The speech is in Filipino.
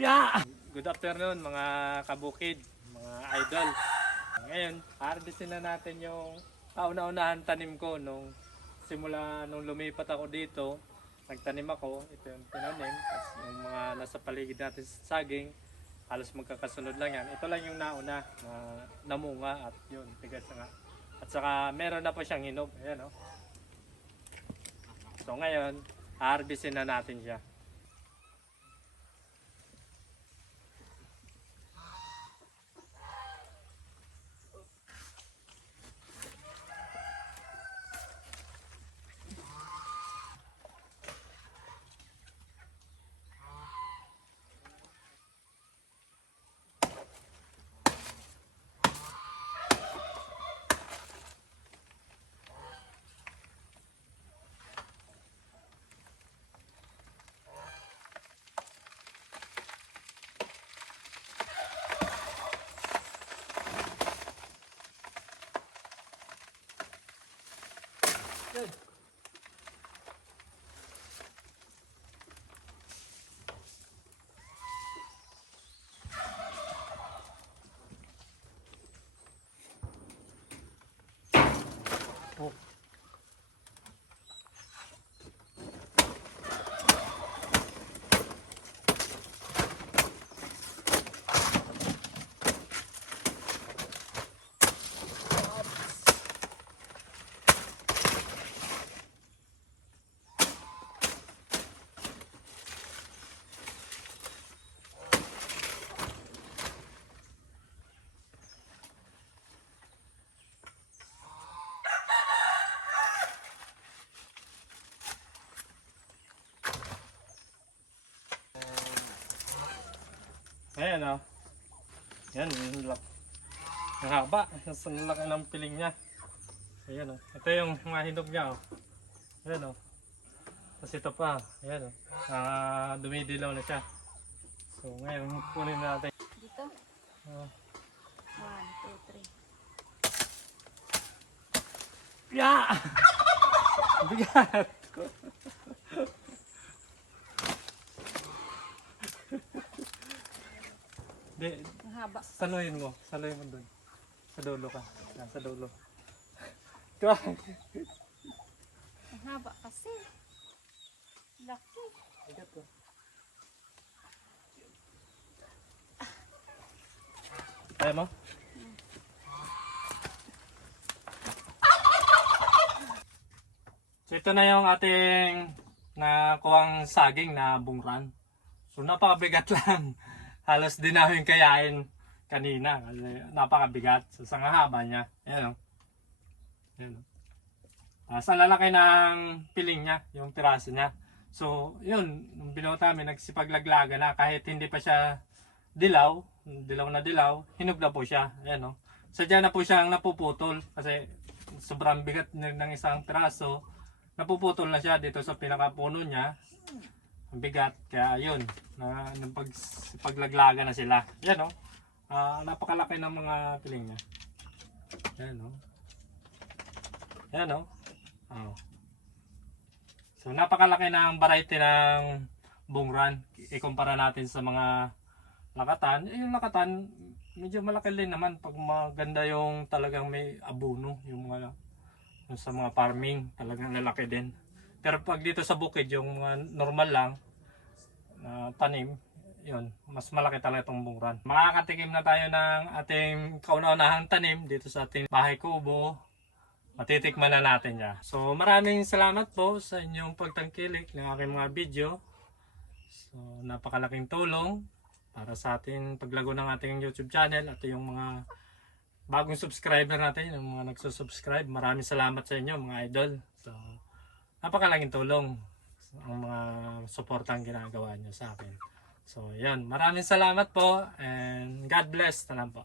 Yeah! Good afternoon mga kabukid, mga idol. Ngayon, harvestin na natin yung kauna-unahan tanim ko nung simula nung lumipat ako dito. Nagtanim ako, ito yung tinanim. Tapos yung mga nasa paligid natin sa saging, halos magkakasunod lang yan. Ito lang yung nauna na namunga at yun, tigas na nga. At saka meron na po siyang hinog. Ayan, oh. So ngayon, harvestin na natin siya. Good. Oh. Ayan, oh. Yan, ang haba. Ang laki ng piling niya. Ayan, oh. Ito yung mga hinog niya, oh. Ayan, oh. Tapos ito pa. Ayan, oh. Dumidilaw na siya. So, ngayon, kunin natin. Dito? Oh. 1, 2, 3. Yeah! Bigat ko. Di, Ang haba. saluhin mo doon. Sa dulo ka. Yan, sa dulo. Diba? Ang haba kasi. Laki. Bigat ko. Kaya mo? So ito na yung ating nakuhang saging na bungran. So napakabigat lang. Halos di namin kayain kanina kasi napakabigat. So sa haba niya. Ayan o. Ayan o. Sa lalaki ng piling niya, yung piraso niya. So yun, nung binuot namin, nagsipaglaga na kahit hindi pa siya dilaw na dilaw, hinog na po siya. Ayan o. Sadya na po siyang napuputol kasi sobrang bigat ng isang piraso. Napuputol na siya dito sa pinakapuno niya. Ang bigat, kaya yun, paglaglaga na sila. Yan o, napakalaki ng mga piling niya. Yan o. Yan o. Oh. So napakalaki ng variety ng bungran. Ikumpara natin sa mga lakatan. Yung lakatan, medyo malaki din naman pag maganda yung talagang may abono. Yung mga sa mga farming, talagang lalaki din. Pero pag dito sa bukid, yung mga normal lang tanim, yun, mas malaki talaga itong bungran. Makakatikim na tayo ng ating kauna-unahang tanim dito sa ating bahay kubo. Matitikman na natin niya. So maraming salamat po sa inyong pagtangkilik ng aking mga video. So napakalaking tulong para sa ating paglago ng ating YouTube channel at yung mga bagong subscriber natin, yung mga nagsusubscribe. Maraming salamat sa inyo mga idol. So napakalaking tulong ang mga suportang ginagawa nyo sa akin. So yan, maraming salamat po and God bless na lang po.